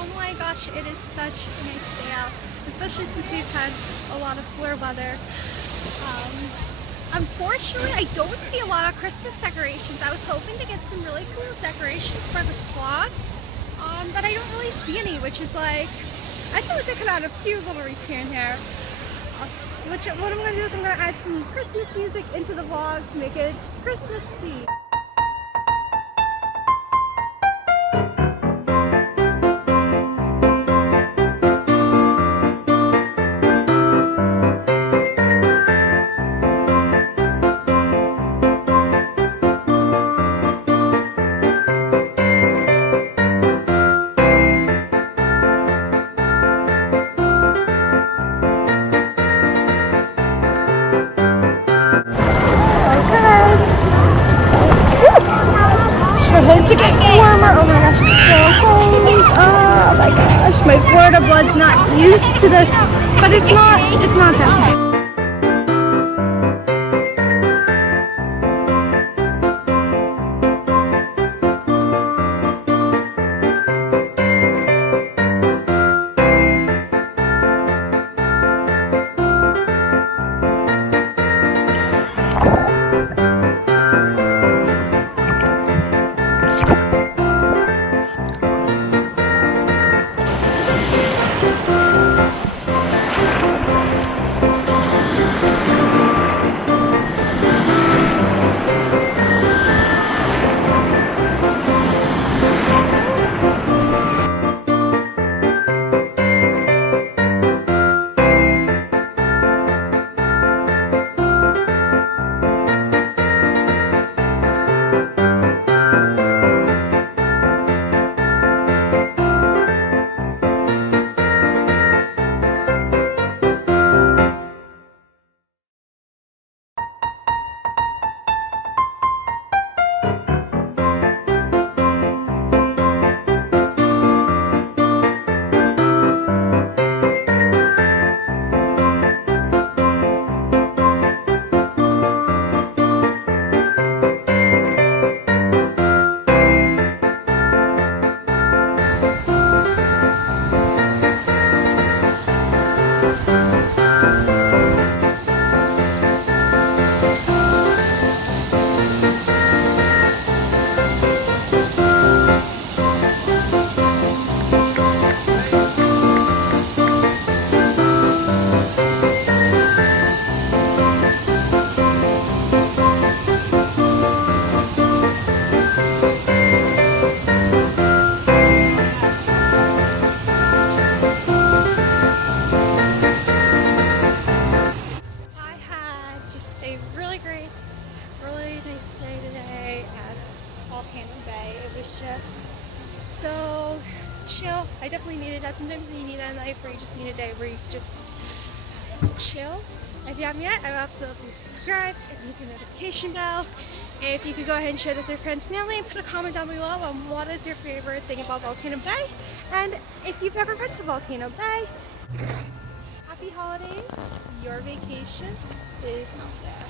Oh my gosh, it is such a nice day out, especially since we've had a lot of cooler weather. Unfortunately, I don't see a lot of Christmas decorations. I was hoping to get some really cool decorations for the squad, but I don't really see any, which is like, I feel like they could add a few little wreaths here and there. What I'm going to do is I'm going to add some Christmas music into the vlog to make it Christmassy. To get warmer. Oh my gosh, it's so cold. Oh my gosh, my Florida blood's not used to this, but it's not that bad. Really nice day today at Volcano Bay. It was just so chill. I definitely needed that. Sometimes you need that night where you just need a day where you just chill. If you haven't yet, I would absolutely subscribe and hit the notification bell. If you could go ahead and share this with your friends and family and put a comment down below on what is your favorite thing about Volcano Bay. And if you've ever been to Volcano Bay, happy holidays. Your vacation is out there.